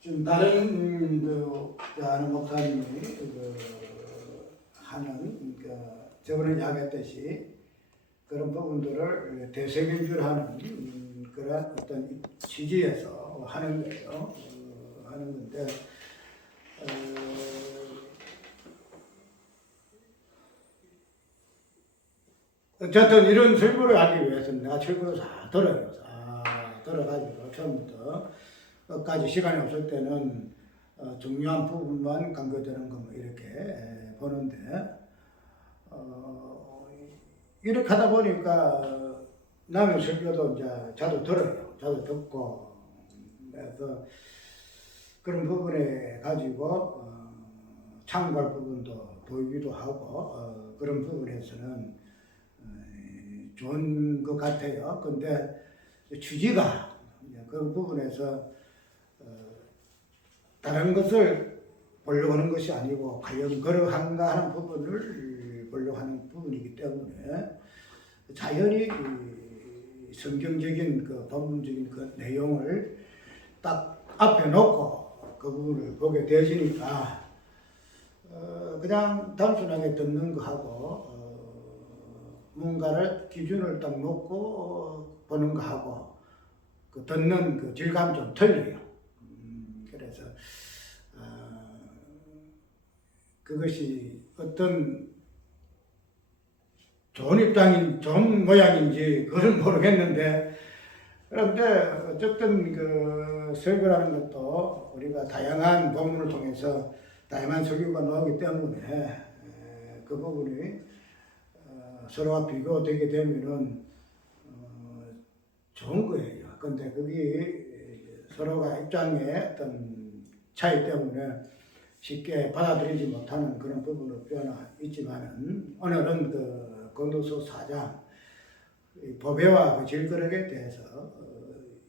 좀 다른 아는 목사님이 하는 저번에 이야기했듯이 그런 부분들을 대세균주하는 그런 어떤 취지에서 하는 거예요. 하는 건데 어쨌든 이런 설교를 하기 위해서는 내가 설교를 다 들어요. 다 들어가지고 처음부터 끝까지 시간이 없을 때는 중요한 부분만 강조되는 거 뭐 이렇게 보는데 이렇게 하다 보니까 남의 설교도 이제 저도 들어요. 저도 듣고 그래서 그런 부분에 가지고 참고할 부분도 보이기도 하고 그런 부분에서는 좋은 것 같아요. 근데 취지가 그 부분에서 다른 것을 보려고 하는 것이 아니고 과연 그러한가 하는 부분을 보려고 하는 부분이기 때문에 자연히 성경적인 그 본문적인 그 내용을 딱 앞에 놓고 그 부분을 보게 되시니까 그냥 단순하게 듣는 거하고 뭔가를 기준을 딱 놓고 보는 거하고 그 듣는 그 질감이 좀 틀려요. 그래서 그것이 어떤 좋은 입장인 좋은 모양인지 그것은 모르겠는데 그런데 어쨌든 그 설교라는 것도 우리가 다양한 본문을 통해서 다양한 설교가 나오기 때문에 그 부분이 서로가 비교되게 되면은 좋은 거예요. 근데 그게 서로가 입장의 어떤 차이 때문에 쉽게 받아들이지 못하는 그런 부분은 있지만은 오늘은 그 고린도서 4장 법회와 그 질거력에 대해서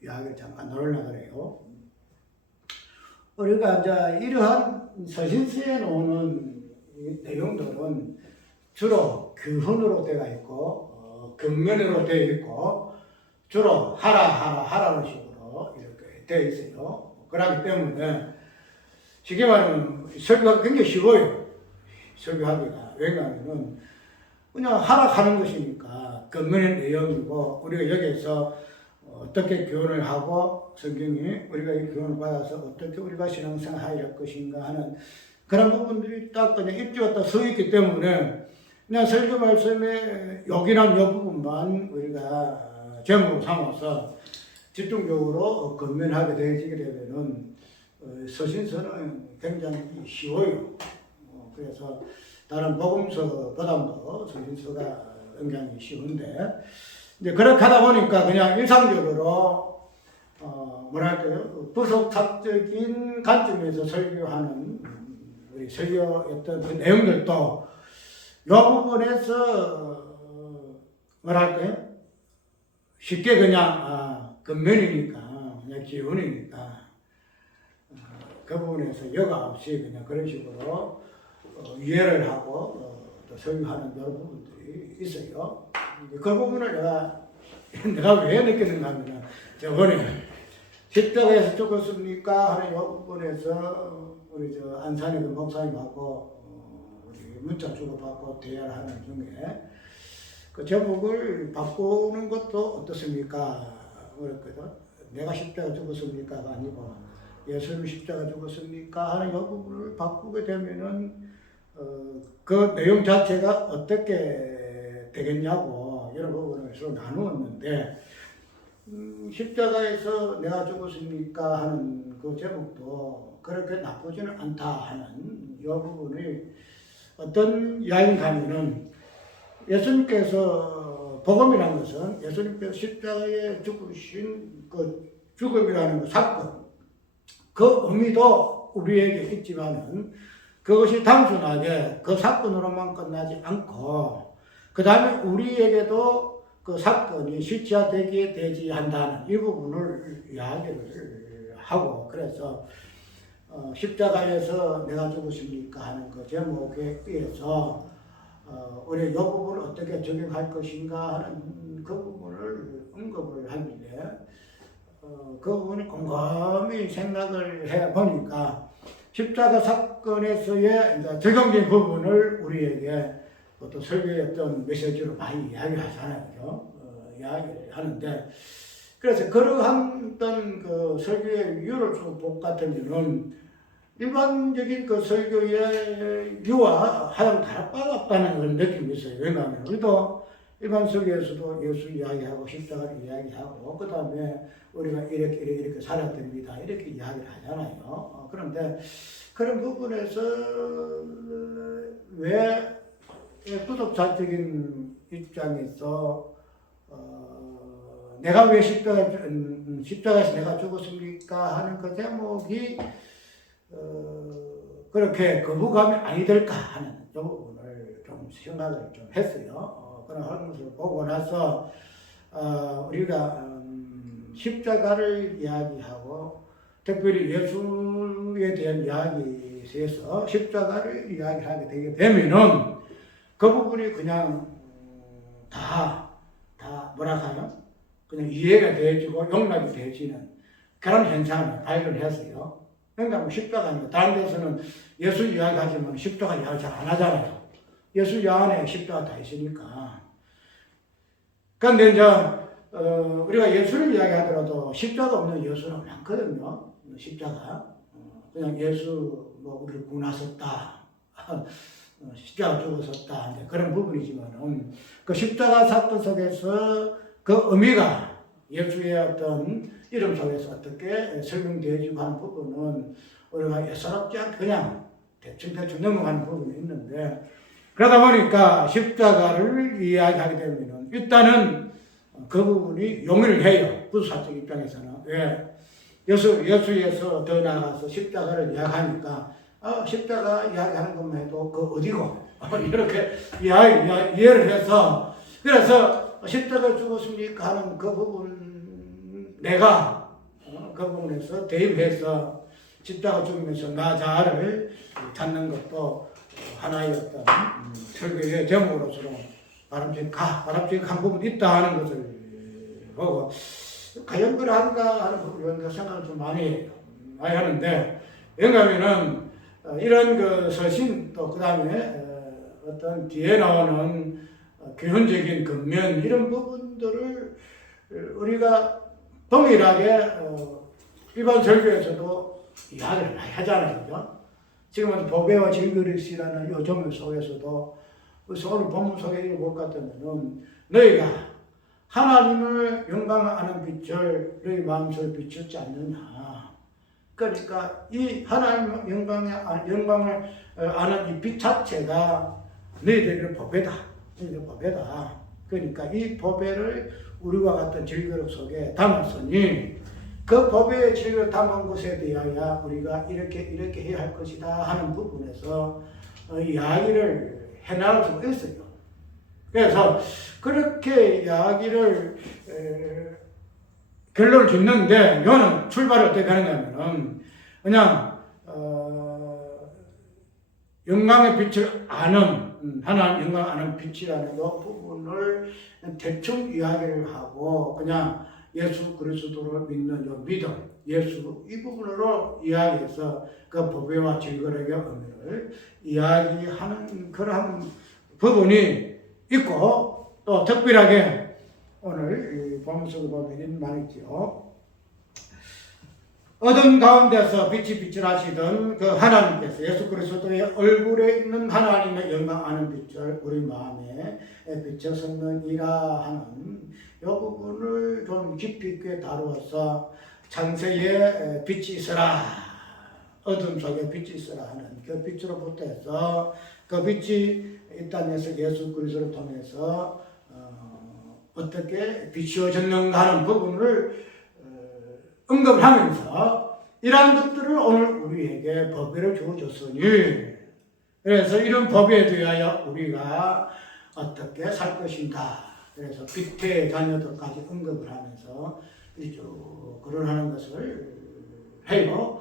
이야기를 잠깐 나누려고 그래요. 우리가 이제 이러한 서신서에 나오는 내용들은 주로 교훈으로 되어 있고 경면으로 되어 있고 주로 하라는 식으로 이렇게 되어 있어요. 그렇기 때문에 쉽게 말하면 설교가 굉장히 쉬워요. 설교하기가. 왜냐하면 그냥 하락하는 것이니까 근면의 내용이고 우리가 여기에서 어떻게 교훈을 하고 성경이 우리가 이 교훈을 받아서 어떻게 우리가 신앙생활 할 것인가 하는 그런 부분들이 딱 그냥 입지가 딱 서 있기 때문에 그냥 설교 말씀에 요긴한 요 부분만 우리가 제목으로 삼아서 집중적으로 근면하게 되게 되면은 서신서는 굉장히 쉬워요. 그래서 다른 복음서보다도 서신서가 굉장히 쉬운데 이제 그렇게 하다 보니까 그냥 일상적으로 뭐랄까요 부속학적인 관점에서 설교하는 우리 설교했던 그 내용들도 이 부분에서 뭐랄까요 쉽게 그냥 근면이니까 그냥 기운이니까 그 부분에서 여과 없이 그냥 그런 식으로 이해를 하고 또 설교하는 여러 부분들이 있어요. 그 부분을 내가 왜 느끼는가 하면 저번에 십자가에서 죽었습니까 하는 이 부분에서 우리 저 안산의 그 목사님하고 우리 문자 주고받고 대화를 하는 중에 그 제목을 바꾸는 것도 어떻습니까? 그랬거든. 내가 십자가 죽었습니까가 아니고 예수님 십자가 죽었습니까 하는 이 부분을 바꾸게 되면은 그 내용 자체가 어떻게 되겠냐고 이런 부분을 서로 나누었는데 십자가에서 내가 죽었습니까 하는 그 제목도 그렇게 나쁘지는 않다 하는 이 부분이 어떤 이야기인가 하면은 예수님께서 복음이라는 것은 예수님께서 십자가에 죽으신 그 죽음이라는 그 사건 그 의미도 우리에게 있지만은 그것이 단순하게 그 사건으로만 끝나지 않고 그 다음에 우리에게도 그 사건이 실체화되게 되지 한다는 이 부분을 이야기를 하고 그래서 십자가에서 내가 죽었습니까 하는 그 제목에 의해서 우리 이 부분을 어떻게 적용할 것인가 하는 그 부분을 언급을 하는데 그 부분을 곰곰이 생각을 해보니까 십자가 사건에서의 이제 적용적인 부분을 우리에게 또 설교의 어떤 메시지로 많이 이야기를 하잖아요. 이야기를 하는데 그래서 그러한 어떤 그 설교의 이유를 좀 볼 것 같으면은 일반적인 그 설교의 이유와 하여금 다를 바가 없다는 그런 느낌이 있어요. 왜냐하면 우리도 일반 설교에서도 예수 이야기하고 십자가를 이야기하고 그 다음에 우리가 이렇게 살아야 됩니다. 이렇게 이야기를 하잖아요. 그런데 그런 부분에서 왜 구독자적인 입장에서 내가 왜 십자가에서 내가 죽었습니까 하는 그 대목이 그렇게 거부감이 아니 될까 하는 이 부분을 좀 생각을 좀 했어요. 그런 것을 보고 나서 우리가 십자가를 이야기하고 특별히 예수에 대한 이야기에서 십자가를 이야기하게 되게 되면은 그 부분이 그냥 다 뭐랄까요? 그냥 이해가 되어지고 용납이 되어지는 그런 현상을 발견했어요. 그러니까 뭐 십자가니까 다른 데서는 예수 이야기하지만 십자가 이야기 잘 안 하잖아요. 예수 이야기 안에 십자가 다 있으니까. 그런데 이제 우리가 예수를 이야기하더라도 십자가 없는 예수는 많거든요. 십자가 그냥 예수 뭐 우리를 구원하셨다. 십자가 죽으셨다. 그런 부분이지만 그 십자가 사건 속에서 그 의미가 예수의 어떤 이름 속에서 어떻게 설명되어지고 하는 부분은 우리가 예사롭지 않게 그냥 대충 넘어가는 부분이 있는데 그러다 보니까 십자가를 이야기하게 되면 일단은 그 부분이 용인을 해요. 구속사적 입장에서는. 왜? 예수에서 더 나아가서 십자가를 이야기하니까 십자가 이야기하는 것만 해도 그 어디고 이렇게 이해를 해서 그래서 십자가 죽었습니까 하는 그 부분 내가 그 부분에서 대입해서 십자가 죽으면서 나 자아를 찾는 것도 하나의 어떤 설교의 제목으로서 바람직한 부분이 있다 하는 것을 보고 과연 그러한가 하는 부분을 생각을 좀 많이 하는데 왜냐하면은 이런 그 서신 또 그 다음에 어떤 뒤에 나오는 교훈적인 근면 이런 부분들을 우리가 동일하게 일반 설교에서도 이야기를 많이 하잖아요. 그죠? 지금은 보배와 질그릇이라는 요점 속에서도 그래서 오늘 본문 속에 읽어볼 것 같으면 너희가 하나님을 영광하는 빛을 너희 마음속에 비추지 않느냐. 그러니까 이 하나님 영광을 아는 이 빛 자체가 너희들의 보배다. 너희들 보배다. 그러니까 이 보배를 우리와 같은 질그릇 속에 담았으니 그 보배의 질그릇 담은 것에 대하여 우리가 이렇게 해야 할 것이다 하는 부분에서 이야기를 해나갈 수가 있어요. 그래서 그렇게 이야기를 결론을 짓는데 이거는 출발을 어떻게 하느냐면 그냥 영광의 빛을 아는 하나님 영광 아는 빛이라는 이 부분을 대충 이야기를 하고 그냥 예수 그리스도를 믿는 이 믿음 예수 이 부분으로 이야기해서 그 보배와 질그릇의 의미를 이야기하는 그러한 부분이 있고 또 특별하게 오늘 본문 속에 보면 이런 말이 있죠. 어둠 가운데서 빛이 빛을 하시던 그 하나님께서 예수 그리스도의 얼굴에 있는 하나님의 영광 아는 빛을 우리 마음에 비춰섰느니라 하는 이 부분을 좀 깊이 있게 다루어서 창세에 빛이 있으라 어둠 속에 빛이 있으라 하는 그 빛으로부터 해서 그 빛이 이 땅에서 예수 그리스도를 통해서 어떻게 비추어졌는가 하는 부분을 언급을 하면서 이러한 것들을 오늘 우리에게 법궤를 주어줬으니 그래서 이런 법에 대하여 우리가 어떻게 살 것인가 그래서 빛의 자녀들까지 언급을 하면서 그런 하는 것을 해요.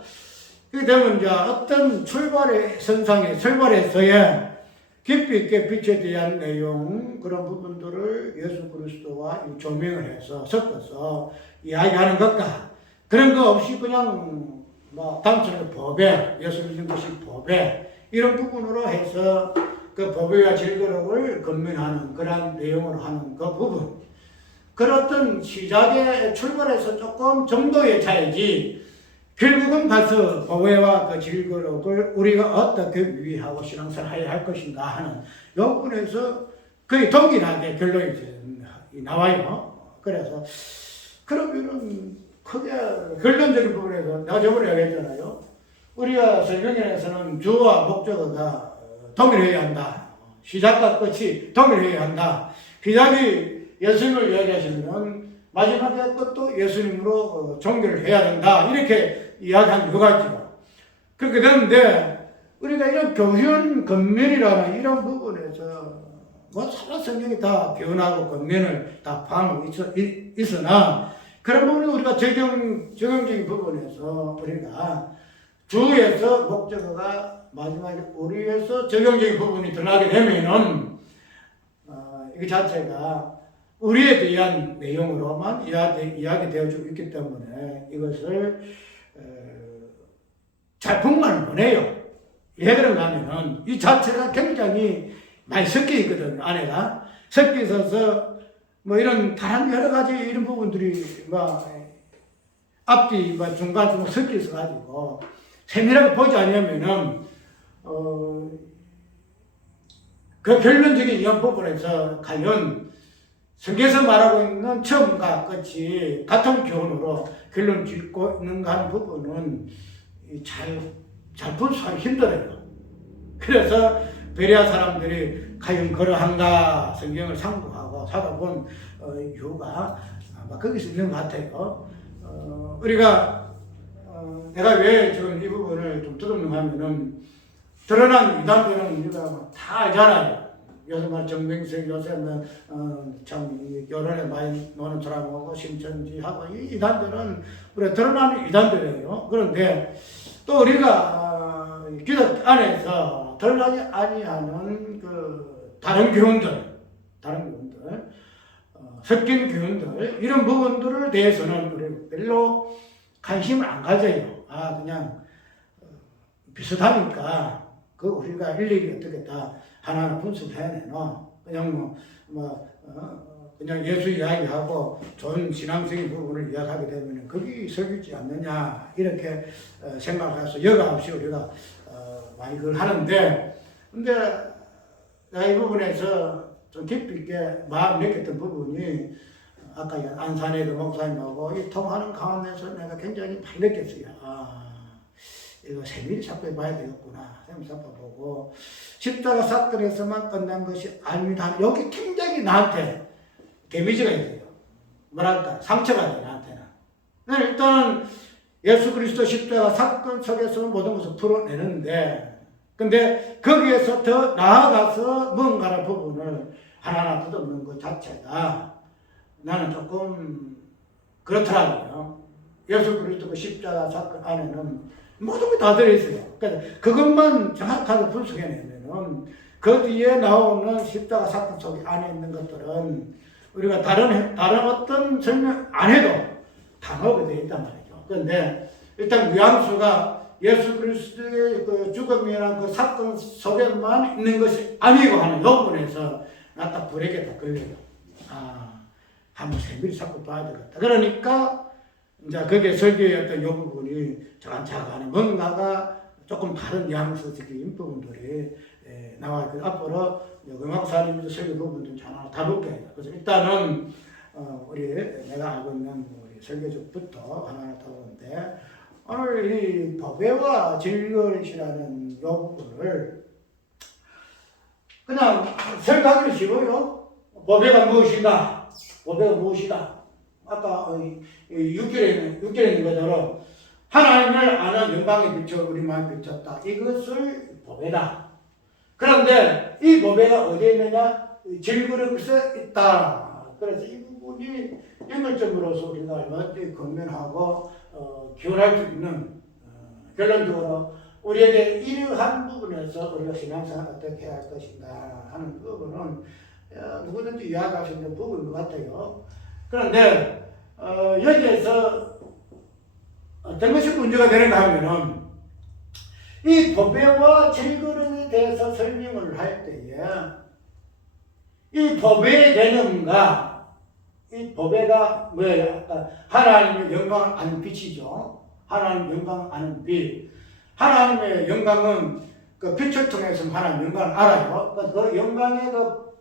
그렇게 되면 이제 어떤 출발에서의 깊이 있게 빛에 대한 내용 그런 부분들을 예수 그리스도와 조명을 해서 섞어서 이야기하는 것과 그런 거 없이 그냥 뭐 단순히 법에 예수 믿는 것이 법에 이런 부분으로 해서 그 법의와 질거력을 건면하는 그런 내용으로 하는 그 부분 그렇던 시작의 출발에서 조금 정도의 차이지 결국은 가서 법회와 그 질거력을 우리가 어떻게 유의하고 신앙생활 할 것인가 하는 이 부분에서 거의 동일하게 결론이 나와요. 그래서 그러면은 크게 결론적인 부분에서 내가 저번에 얘기했잖아요. 우리가 설명에서는 주와 목적어가 동일해야 한다. 시작과 끝이 동일해야 한다. 시작이 예수님을 이야기하시면 마지막에 끝도 예수님으로 종교를 해야 된다. 이렇게 이야기한 이유가 있죠. 그렇게 되는데 우리가 이런 교훈 건면이라는 이런 부분에서 뭐 사라 성경이 다 교훈하고 건면을 다 포함하고 있으나 그런 부분은 우리가 적용적인 부분에서 우리가 주에서 목적어가 마지막에 우리에서 적용적인 부분이 드러나게 되면은 이 자체가 우리에 대한 내용으로만 이야기되어지고 있기 때문에 이것을 잘 분간을 못해요. 왜 그런가 하면은 이 자체가 굉장히 많이 섞여 있거든요. 안에가 섞여 있어서 뭐 이런 다른 여러 가지 이런 부분들이 뭐 앞뒤 뭐 중간 섞여 있어 가지고 세밀하게 보지 않으면은 그 결론적인 이런 부분에서 과연 성경에서 말하고 있는 처음과 끝이 같은 교훈으로 결론 짓고 있는가 하는 부분은 잘 분석하기 힘들어요. 그래서 베레아 사람들이 과연 그러한가 성경을 참고하고 살아본 이유가 아마 거기서 있는 것 같아요. 우리가 내가 왜 지금 이 부분을 좀 들었는가 하면은 드러난 이단들은 우리가 다 알잖아요. 요새 뭐 정명석 요새 참 여론에 많이 노는 사람하고 신천지하고 이 이단들은 우리 드러나는 이단들이에요. 그런데 또 우리가 기도 안에서 드러나지 아니하는 그 다른 교훈들 섞인 교훈들 이런 부분들을 대해서는 우리 별로 관심을 안 가져요. 그냥 비슷하니까 그 우리가 일일이 어떻게 다 하나하나 분석해야 되나? 그냥 그냥 예수 이야기하고 좋은 신앙적인 부분을 이야기하게 되면 거기 석유지 않느냐 이렇게 생각해서 여과 없이 우리가 많이 그걸 하는데 근데 내가 이 부분에서 좀 깊이 있게 마음 느꼈던 부분이 아까 안산의 그 목사님하고 이 통하는 가운데서 내가 굉장히 많이 느꼈어요. 이거 세밀히 살펴봐야 되겠구나. 세밀히 살펴보고 십자가 사건에서만 끝난 것이 아닙니다. 여기 굉장히 나한테 데미지가 있어요. 뭐랄까 상처가 돼요. 나한테는. 일단은 예수 그리스도 십자가 사건 속에서 모든 것을 풀어내는데 근데 거기에서 더 나아가서 뭔가의 부분을 하나하나 뜯어먹는 것 자체가 나는 조금 그렇더라고요. 예수 그리스도 그 십자가 사건 안에는 모든 게 다 들어있어요. 그러니까 그것만 정확하게 분석해내면은 그 뒤에 나오는 십자가 사건 속에 안에 있는 것들은 우리가 다른 어떤 설명 안 해도 다 나오게 되어 있단 말이죠. 그런데 일단 뉘앙스가 예수 그리스도의 그 죽음이라는 그 사건 속에만 있는 것이 아니고 하는 이 부분에서 나 딱 불에게 다 걸려요. 한번 세밀히 살펴 봐야 되겠다. 그러니까 이제 그게 설교의 어떤 이 부분이 차근차근 뭔가가 조금 다른 뉘앙스적인 부분들이 나와요. 앞으로 음악사님의 설교 부분도 하나 다룰게요. 그래서 일단은 내가 알고 있는 우리 설교적부터 하나 다루는데 오늘 이 법회와 질거릇이라는 이 부분을 그냥 생각하기 쉬워요. 법회가 무엇인가? 법회가 무엇이다? 아까 6절에 있는 것대로 하나님을 아는 영광의 빛을 우리만 비쳤다. 이것을 법회다. 그런데 이 법회가 어디에 있느냐? 질그릇에 있다. 그래서 이 부분이 연결점으로서 우리가 얼마든지 건면하고 기원할 수 있는 결론적으로 우리에게 이러한 부분에서 우리가 신앙생활 어떻게 해야 할 것인가 하는 부분은 누구든지 이해할 수 있는 부분인 것 같아요. 그런데 여기에서 어떤 것이 문제가 되는가 하면은 이 법회와 질그릇에 대해서 설명을 할 때에 이 법회의 개념과 이 법회가 뭐예요? 하나님의 영광을 아는 빛이죠. 하나님의 영광을 아는 빛. 하나님의 영광은 그 빛을 통해서 하나님의 영광을 알아요. 그 영광의 그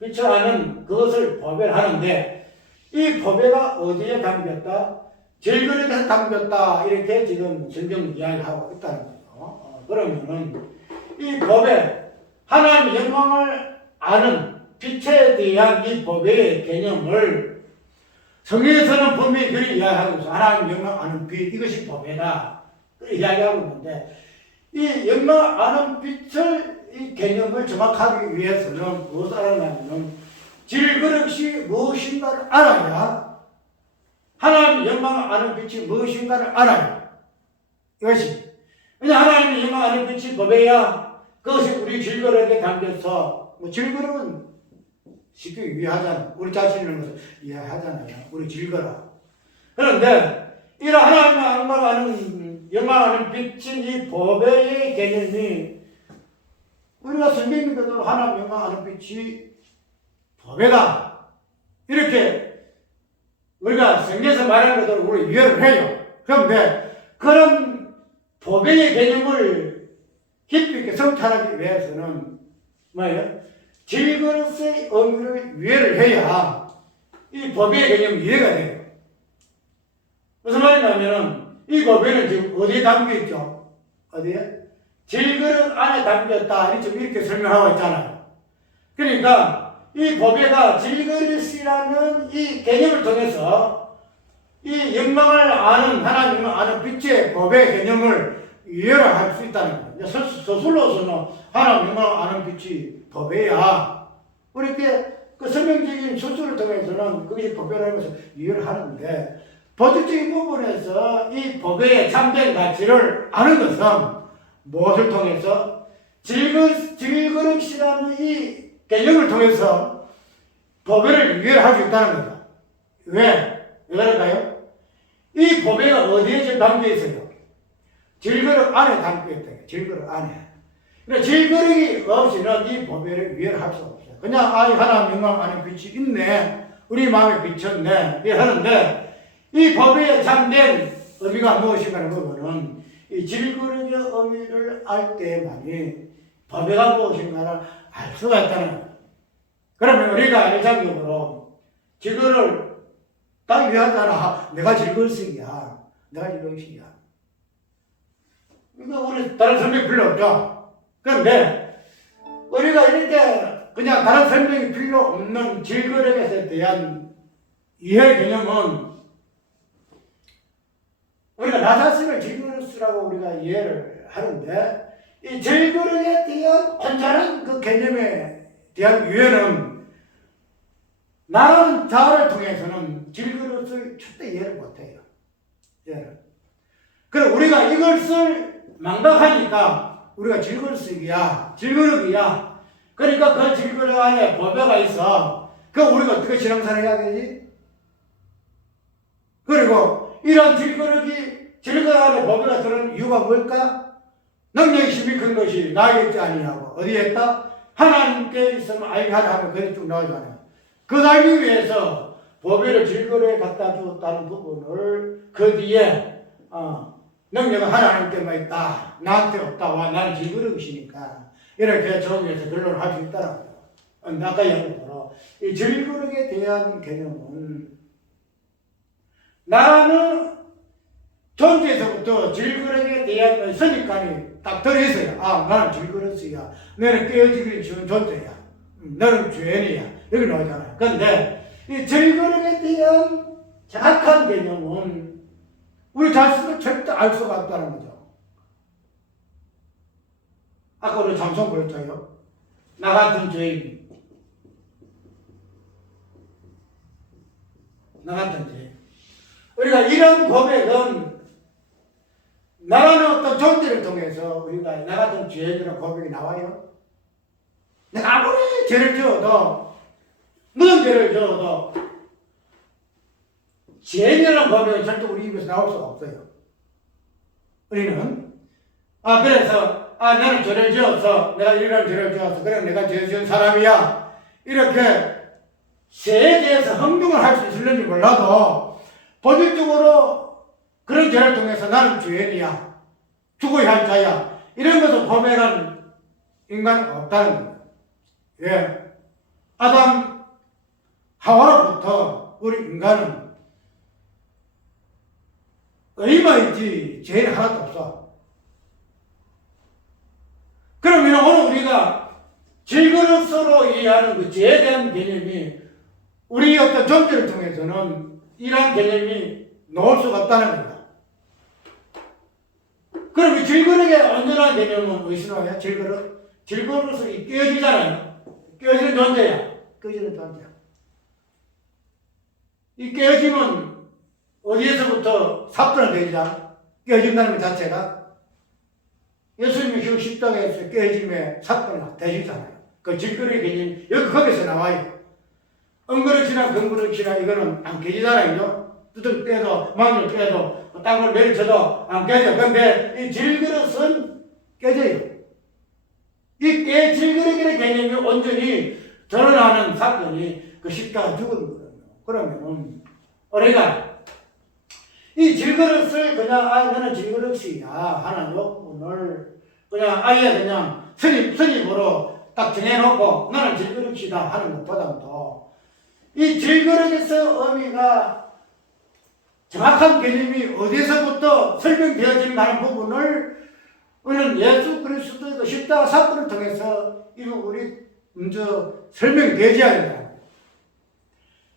빛을 아는 그것을 법회를 하는데 이 법회가 어디에 담겼다? 질그릇에 담겼다. 이렇게 지금 성경 이야기하고 있다는 거죠. 그러면은 이 법회, 하나님의 영광을 아는 빛에 대한 이 법회의 개념을 성경에서는 분명히 그렇게 이야기하고 있어요. 하나님의 영광을 아는 빛, 이것이 법회다. 이야기하고 있는데 이 영광을 아는 빛을 이 개념을 정확하기 위해서는 무엇을 알아냐면 질그릇이 무엇인가를 알아야 하나님의 영광을 아는 빛이 무엇인가를 알아요. 이것이. 왜냐 하나님의 영광을 아는 빛이 법에야 그것이 우리 질그릇에 담겨서 질그릇은 쉽게 이해하잖아요. 우리 자신을 것을 이해하잖아요. 우리 질거라. 그런데 이런 하나님의 영광을 아는 빛인 이 법의 개념이 우리가 성경 읽는 대로 하나님의 영광을 아는 빛이 법회다. 이렇게 우리가 성경에서 말하는 것으로 우리 이해를 해요. 그런데 그런 법회의 개념을 깊이 있게 성찰하기 위해서는 뭐예요? 질그릇의 의미를 이해를 해야 이 법회의 개념이 이해가 돼요. 무슨 말이냐면 이 법회는 지금 어디에 담겨 있죠? 어디에? 질그릇 안에 담겼다. 이렇게 설명하고 있잖아요. 그러니까 이 법회가 질그릇이라는 이 개념을 통해서 이 영광을 아는 하나님을 아는 빛의 법의 개념을 이해를 할 수 있다는 거예요. 서술로서는 하나님 영광을 아는 빛이 법회야. 이렇게 그 설명적인 서술을 통해서는 그것이 법회라는 것을 이해를 하는데 법적인 부분에서 이 법회의 참된 가치를 아는 것은 무엇을 통해서 질그릇이라는 이 개념을 통해서 법회를 이해할 수 있다는 거죠. 왜? 왜 그럴까요? 이 법회가 어디에 지금 담겨 있어요? 질그릇 안에 담겨 있다. 질그릇 안에. 그러니까 질그릇이 없이는 이 법회를 이해를 할 수 없어요. 그냥 하나님 영광 안에 빛이 있네. 우리 마음에 비쳤네. 이렇게 하는데 이 법회의 참된 의미가 무엇인가 하는 부분은 이 질그릇의 의미를 알 때만이 법회가 무엇인가를 알 수가 있다는 거예요. 그러면 우리가 일상적으로 질그릇을 딱 이해하잖아. 내가 질그릇이야. 내가 질그릇이야. 이거 우리 다른 설명이 필요 없죠. 그런데 우리가 이렇게 그냥 다른 설명이 필요 없는 질그릇에 대한 이해 개념은 우리가 나 자신을 질그릇이라고 우리가 이해를 하는데 이 질그릇에 대한 온전한 그 개념에 대한 이해는 나라는 자를 통해서는 질그릇을 절대 이해를 못해요. 예. 그럼 우리가 이것을 망각하니까 우리가 질그릇이야, 질그릇이야. 그러니까 그 질그릇 안에 법회가 있어. 그럼 우리가 어떻게 신앙생활 해야 되지? 그리고 이런 질그릇 안에 법회가 들어오는 이유가 뭘까? 능력이 힘이 큰 것이 나에게 있지 아니냐고. 어디에 있다? 하나님께 있으면 알게 하라 하면 그게 쭉 나오잖아요. 그걸 알기 위해서 법회를 질그릇에 갖다 주었다는 부분을 그 뒤에 능력은 하나님께만 있다. 나한테 없다. 와, 나는 질그릇이니까. 이렇게 정리해서 결론을 할 수 있다라고요. 아까 얘기한 대로 이 질그릇에 대한 개념은 나는 존재에서부터 질그릇에 대한 선입관이 딱 들어있어요. 나는 질그릇이야. 너는 깨어지기 쉬운 존재야. 너는 죄인이야. 여기 나오잖아요. 그런데 이 질그릇에 대한 정확한 개념은 우리 자신을 절대 알 수가 없다는 거죠. 아까 우리 잠송 보였잖아요. 나 같은 죄인. 나 같은 죄인. 우리가 이런 고백은 나라는 어떤 존재를 존재를 통해서 우리가 나 같은 죄인이라는 고백이 나와요? 내가 아무리 죄를 지어도, 무슨 죄를 지어도, 죄인이라는 고백은 절대 우리 입에서 나올 수가 없어요. 우리는, 그래서, 나는 죄를 지어서, 내가 이런 죄를 지어서, 그래, 내가 죄 지은 사람이야. 이렇게, 죄에 대해서 흥분을 할 수 있을는지 몰라도, 본질적으로 그런 죄를 통해서 나는 죄인이야. 죽어야 할 자야. 이런 것을 고백한 인간은 없다는 거예요. 예. 아담, 하와로부터 우리 인간은 의무있지 죄는 하나도 없어. 그러면 오늘 우리가 질그릇으로 이해하는 그 죄에 대한 개념이 우리 어떤 존재를 통해서는 이러한 개념이 놓을 수가 없다는 겁니다. 그럼 이 질그릇의 온전한 개념은 무엇이냐면 질그릇이 깨어지잖아요. 깨어지는 존재야. 깨어지는 존재야. 이 깨어짐은 어디에서부터 사건을 되자 깨어진다는 것 자체가 예수님이 그 십자가에서 깨어짐의 사건을 되시잖아요. 그 질그릇의 개념이 여기 거기서 나와요. 은그릇이나 금그릇이나 이거는 안 깨지잖아요. 두들 떼도 마늘 떼도 땅을 내리쳐도 안 깨져. 근데 이 질그릇은 깨져요. 이 질그릇의 개념이 온전히 드러나는 사건이 그 십자가 죽은 거거든요. 그러면 우리가 이 질그릇을 그냥 나는 질그릇이야 하는 욕구를 그냥 아예 그냥 스님으로 딱 정해놓고 나는 질그릇이다 하는 것보다도 이 질그릇에서 의미가 정확한 개념이 어디서부터 설명되어지는 부분을 우리는 예수 그리스도의 그 십자가 사건을 통해서 이 부분이 먼저 설명되어야 된다.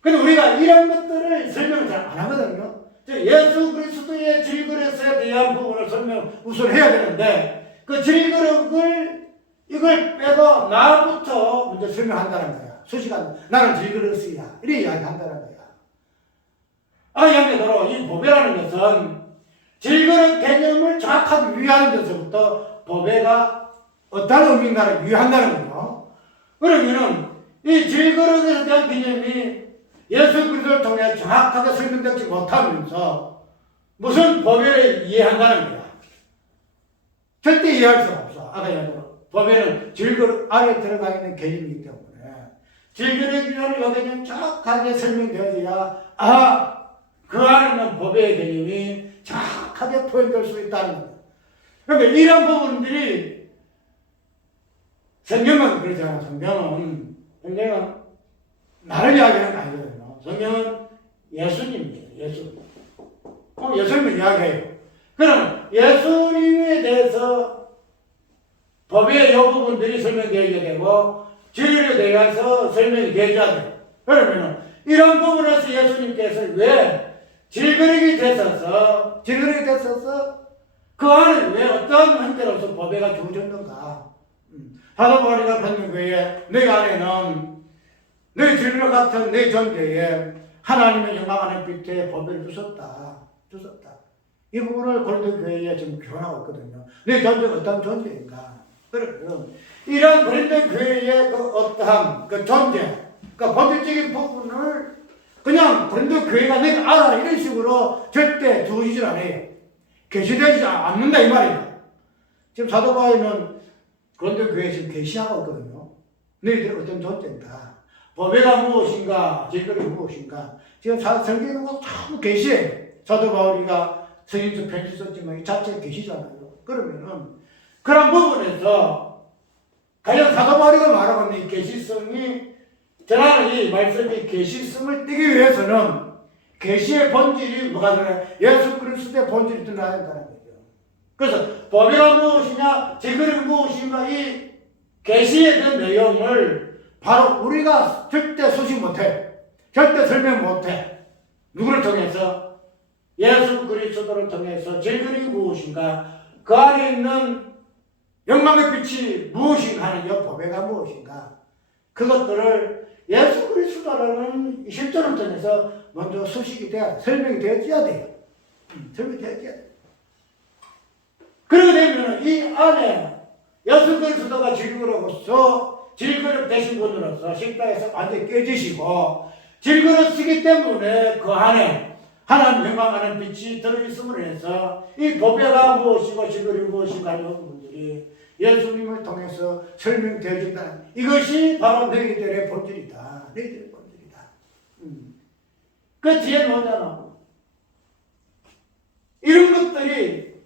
근데 우리가 이런 것들을 설명을 잘 안 하거든요. 예수 그리스도의 질그릇에 대한 부분을 설명 우선 해야 되는데 그 질그릇을 이걸 빼고 나부터 먼저 설명한다는 거야. 수시간 나는 질그릇이야. 이렇게 이야기한다는 거야. 양면으로 이 보배라는 것은 질그릇 개념을 정확하게 유의하는 데서부터 보배가 어떤 의미인가를 유의한다는 거죠. 그러면은 이 질그릇에 대한 개념이 예수 그리스도를 통해 정확하게 설명되지 못하면서 무슨 보배를 이해한다는 거야. 절대 이해할 수가 없어. 아까 얘기했죠. 보배는 질그릇 안에 들어가 있는 개념이기 때문에 질그릇이라는 이 개념이 정확하게 설명되어야 그 안에는 법의 개념이 정확하게 표현될 수 있다는 거예요. 그러니까 이런 부분들이 성경은 그렇잖아. 성경은 나를 이야기하는 게 아니거든요. 성경은 예수님이에요. 예수님을 이야기해요. 그럼 예수님에 대해서 법의 이 부분들이 설명되어야 되고 진리에 대해서 설명이 되어야 돼요. 그러면 이런 부분에서 예수님께서 왜 질그릇이 됐어서 그 안에 왜 어떤 형태로서 보배가 주어졌는가. 사도 바울이가 받는 거에 내 안에는 내 질그릇 같은 내 존재에 하나님의 영광 안에 빛에 보배를 주셨다. 이 부분을 고린도 교회에 지금 교훈하고 있거든요. 내 존재가 어떤 존재인가. 그러면 이런 고린도 교회의 그 어떠함, 그 존재, 그 본질적인 부분을 그냥 고린도 교회가 내가 알아 이런 식으로 절대 주어지질 않아요. 계시되지 않는다 이 말이에요. 지금 사도 바울은 고린도 교회에 지금 계시하고 있거든요. 너희들 어떤 존재인가, 보배가 무엇인가, 질그릇이 무엇인가. 지금 성경에 보면 전부 계시해요. 사도 바울이가 서신서 편지 썼지만 이 자체가 계시잖아요. 그러면은 그런 부분에서 과연 사도 바울이가 말하고 있는 이 계시성이 저는 이 말씀이 계시성을 띠기 위해서는 계시의 본질이 뭐가 되나요? 예수 그리스도의 본질이 드러나야 된다는 거죠. 그래서 보배가 무엇이냐, 질그릇이 무엇인가 이 계시에 대한 내용을 바로 우리가 절대 수시 못해. 절대 설명 못해. 누구를 통해서? 예수 그리스도를 통해서 질그릇이 무엇인가, 그 안에 있는 영광의 빛이 무엇인가 하는 이 보배가 무엇인가, 그것들을 예수 그리스도라는 실존을 통해서 먼저 수식이 돼야 돼. 설명이 되어야 돼요. 설명이 되어야 돼. 그러게 되면 이 안에 예수 그리스도가 질그릇으로서 질그릇 되신 분으로서 십자가에서 완전히 깨지시고 질그릇이기 때문에 그 안에 하나님 영광하는 빛이 들어있음으로 해서 이 보배가 무엇이고 질그릇이 무엇인가 하는 분들이 예수님을 통해서 설명되어 준다는 이것이 바로 너희들의 본질이다. 너희들의 본질이다. 그 뒤에 뭐잖아. 이런 것들이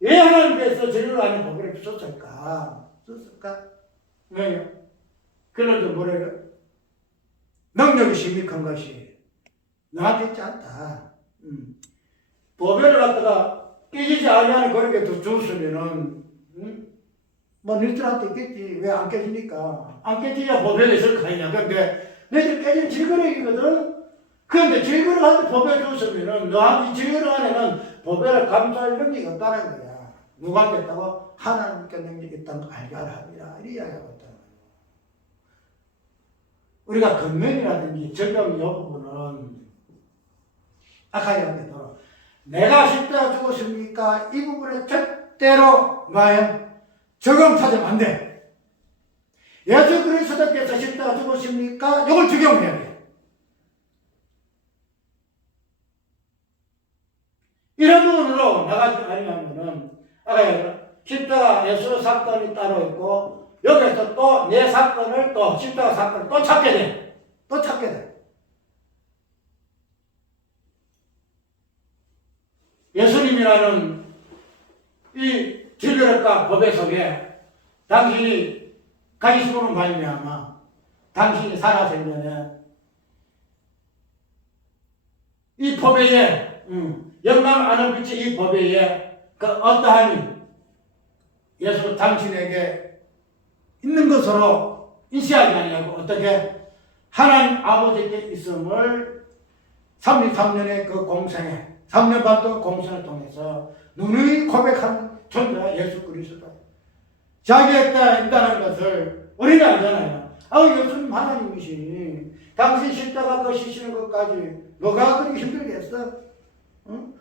왜 하나님께서 저희를 아는 보배를 주셨을까? 왜요? 그런데 뭐래요? 능력이 심익한 것이 너한테 있지 않다. 보배를 갖다가 깨지지 아니하는 그렇게 더 줬으면은, 뭐, 너희들한테 있겠지. 왜 안 깨지니까? 안 깨지야 보배가 있을 거 아니냐. 근데, 너희들 깨진 질그릇이거든? 그런데 질그릇한테 보배 줬으면은, 너한테 질그릇 안에는 보배를 감수할 능력이 없다는 거야. 누가 됐다고? 하나님께 능력이 있다는 거 알게 하라. 이 이야기하고 있다는 거야. 우리가 근면이라든지 적용 이 부분은, 아까 이야기했던 내가 십자가 죽었습니까? 이 부분에 절대로 적용하면 안 돼. 예수 그리스도께서 십자가 죽었습니까? 이걸 적용해야 돼. 이런 부분으로 나가지 아니하면은 아까 십자가 예수 사건이 따로 있고 여기서 또 내 사건을 또 십자가 사건을 또 찾게 돼. 또 찾게 돼. 예수님이라는 이 질그릇과 법의 속에 당신이 가지심으로 말미암아 당신이 살아생전에 이 법에 영광 아는 빛이 이 법에 그 어떠하니 예수 당신에게 있는 것으로 인식하지 아니하고 어떻게 하나님 아버지께 있음을 33년의 그 공생에 3년 반 동안 공생을 통해서 누누이 고백한 존재가 예수 그리스도. 자기의 딸 있다는 것을 우리는 알잖아요. 예수님 하나님이시니 당신 십자가 그 시시는 것까지 너가 그렇게 힘들겠어?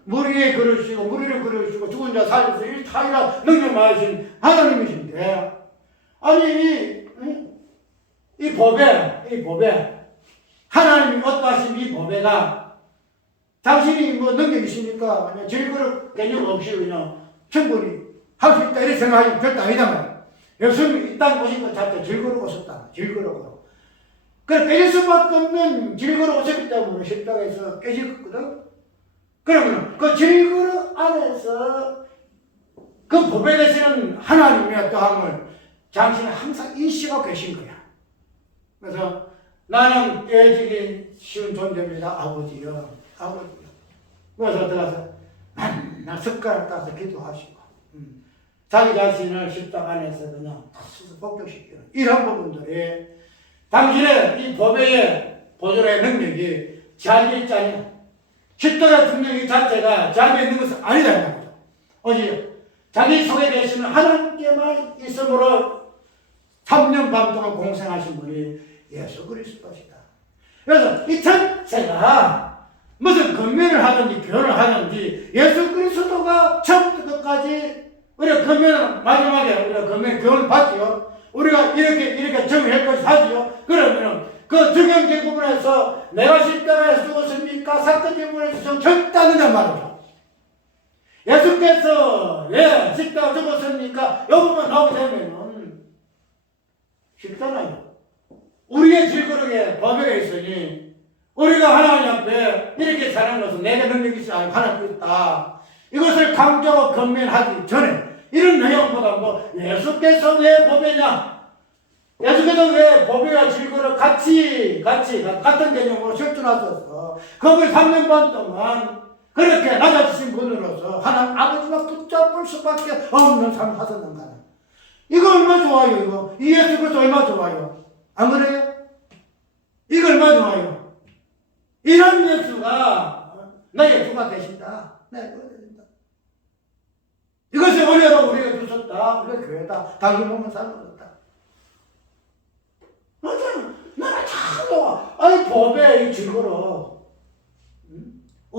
무리에 그러시고 무리를 그러시고 죽은 자 살려서 일타이라 능력 많으신 하나님이신데 아니 이 법에 하나님이 어떠하신 이 법에가 당신이 뭐 능력이시니까 그냥 질그릇 개념 없이 그냥 충분히 할 수 있다 이렇게 생각하기 절대 아니단 말이야. 예수님이 이 땅 오신 것 자체 질그릇 오셨다. 질그릇으로. 그래 깨질 수밖에 없는 질그릇 오셨기 때문에 십자가에서 깨졌거든. 그러면 그 질그릇 안에서 그 법에 되시는 하나님의 어떠함을 당신은 항상 인식하고 계신 거야. 그래서 나는 깨지기 쉬운 존재입니다. 아버지요. 그래서 들어가서 나 숟가락 따서 기도하시고 자기 자신을 십자가 안에서 그냥 스스로 복종시키는 이런 부분들이 당신의 이 법의 보존의 능력이 자기에 있지 않냐. 십자가 능력이 자체가 자기에 있는 것은 아니라는 거죠. 어디 자기 속에 계시는 하나님께만 있음으로 3년 반 동안 공생하신 분이 예수 그리스도시다. 그래서 이 전체가 무슨 건면을 하든지 교훈을 하든지 예수 그리스도가 처음부터 끝까지 우리가 건면 마지막에 우리가 건면 교훈을 받지요. 우리가 이렇게 정의할 것이 하지요. 그러면은 그 적용된 부분에서 내가 십자가에 죽었습니까? 사건 부분에서 절대 안 된단 말이죠. 예수께서 왜 십자가 죽었습니까? 이 부분 나오게 되면은 쉽잖아요. 우리의 질그릇에 법에 있으니 우리가 하나님 앞에 이렇게 사는 것은 내가 능력이 있어 아니고 하나님 있다. 이것을 강조하고 건면하기 전에 이런 내용보다 뭐 예수께서 왜 법이냐? 예수께서 왜 법이와 질그릇 같은 개념으로 실존하셔서 그걸 3년 반 동안 그렇게 낮아지신 분으로서 하나님 아버지가 붙잡을 수밖에 없는 삶을 하셨는가? 이거 얼마 좋아요, 이거. 이 예수 그리스도 얼마 좋아요. 안 그래요? 이거 얼마 좋아요. 이런 예수가 나의 주가 되신다. 나의 주가 되신다. 이것이 은혜로 우리가 주셨다. 우리가 교회다. 당신 몸은 살아났다. 나는 다 좋아. 아니 법에 이 질거러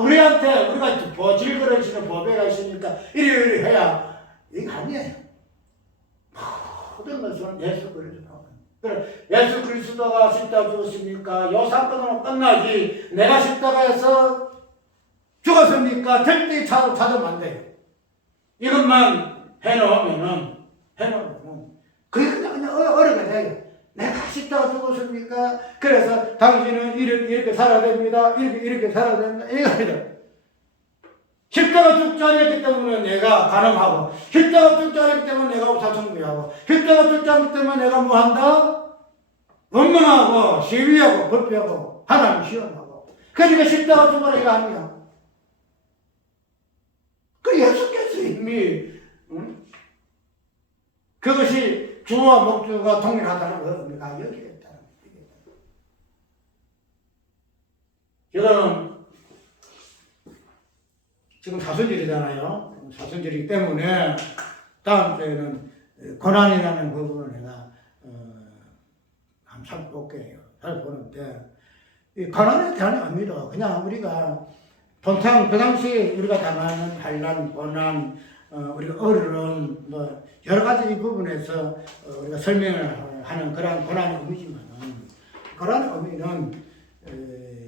우리한테 우리가 버질거려지는 법에가 있으니까 이리 해야 이게 아니에요. 모든 것은 예수 그리스도. 그래 예수 그리스도가 십자가 죽었습니까? 요 사건은 끝나지. 내가 십자가에서 죽었습니까? 절대 찾으면 안 돼요. 이것만 해놓으면은 그게 그냥 어려게 돼요. 내가 십자가 죽었습니까? 그래서 당신은 이렇게 살아야 됩니다. 이렇게 살아야 됩니다. 이겁니다. 십자가 죽지 않았기 때문에 내가 가늠하고, 십자가 죽지 않았기 때문에 내가 우사청구하고, 십자가 죽지 않기 때문에 내가 뭐 한다? 원망하고, 시위하고, 법회하고, 하나님 시험하고. 그러니까 십자가 죽어라 이거 아니야. 그 예수께서 이미, 그것이 주와 목주가 동일하다는 걸 우리가 여기겠다는 얘기예요. 이거는 지금 사순절이잖아요. 사순절이기 때문에 다음 주에는 고난이라는 부분을 내가 한번 살펴볼게요. 살펴보는데 이 고난에 대한 의미로 그냥 우리가 본탕 그 당시에 우리가 당하는 환난, 고난, 우리가 어려움, 뭐 여러 가지 이 부분에서 우리가 설명을 하는 그런 고난의 의미지만은 고난의 의미는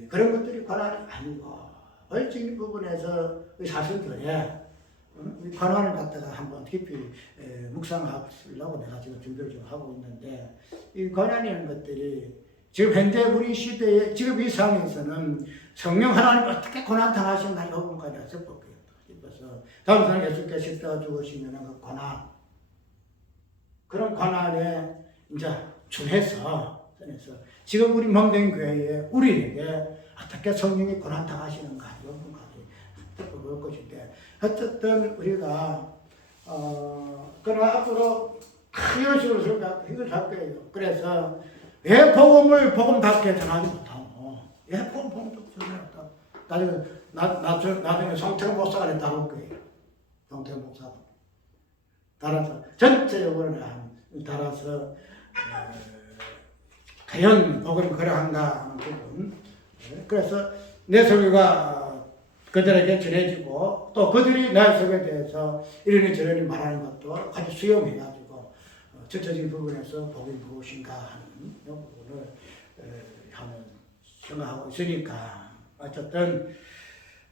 그런 것들이 고난이 아니고 벌칙 부분에서 사순절에 고난을 갖다가 한번 깊이 묵상하려고 내가 지금 준비를 좀 하고 있는데 이 고난이라는 것들이 지금 현재 우리 시대에 지금 이 상황에서는 성령 하나님 어떻게 고난 당하셨나 이 부분까지 짚어볼게요. 싶어서 다음 사람 예수께서 십자가 죽으시면 그 고난 그런 고난에 이제 준해서 지금 우리 멍댕 교회에 우리에게 어떻게 성령이 고난 당하시는가 이 부분까지 짚어볼 것인데 어쨌든 우리가 그러나 앞으로 이런 식으로 이걸 할 거예요. 그래서 왜 복음 밖에 전하지 못하고 왜 복음 전하지 나중에 성태로 목사가 따라올 거예요. 성태로 목사가 따라서 전체적으로 따라서 과연 복음이 그러한가 하는 부분. 그래서 내 설교가 그들에게 전해지고 또 그들이 내 설교에 대해서 이러니 저러니 말하는 것도 같이 수용해가지고 전체적인 부분에서 복음이 무엇인가 하는 이 부분을 하는 생각하고 있으니까 어쨌든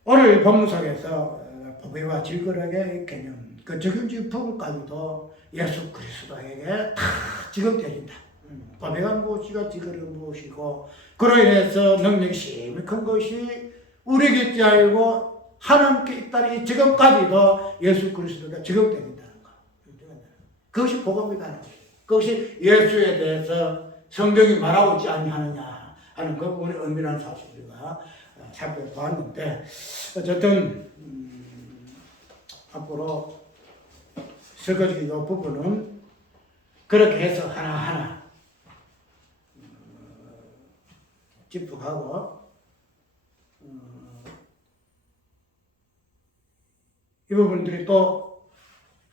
오늘 본문 속에서 복음과 질거력의 개념 그 적용적인 부분까지도 예수 그리스도에게 다 적용되어진다. 법회가 무엇이고 질거력은 무엇이고 그로 인해서 능력이 심히 큰 것이 우리에게 있지 않고 하나님께 있다는 이 지금까지도 예수 그리스도가 적용된다는 것. 그것이 복음이라는 것이에요. 그것이 예수에 대해서 성경이 말하고 있지 아니하느냐 하는 그 부분의 의미라는 사실을 우리가 살펴보았는데 어쨌든 앞으로 설거지 이 부분은 그렇게 해서 하나하나 짚어가고 이 부분들이 또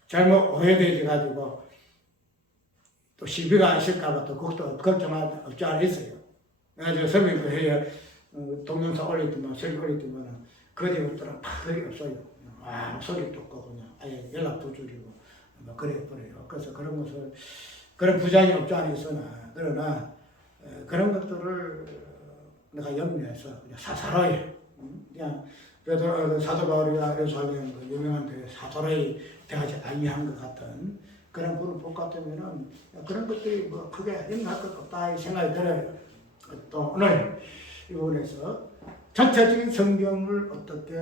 잘못 오해되어 가지고 또 시비가 있을까봐 또 걱정할 없지 않아 있어요. 내가 설명도 해야 동영상 올리더만 설교 올리더만 거기 없더라 거기 없어요. 소리도 없고 그냥 아예 연락도 줄이고 뭐 그래 버려요. 그래서 그런 것을 그런 부장이 없지 않아 있으나 그러나 그런 것들을 내가 염려해서 그냥 사사로이 그냥 그래도 사도 바울이가 예루살렘 그 유명한 그 사도로이 대하지 아니한 것 같은 그런 부분 복 같으면은 그런 것들이 뭐 크게 영향할 것 없다 이 생각이 들어요. 또 오늘 이 부분에서 전체적인 성경을 어떻게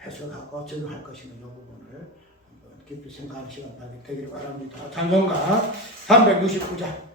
해석하고 적용할 것인가 이 부분을 한번 깊이 생각하는 시간 되기를 바랍니다. 장본가 369장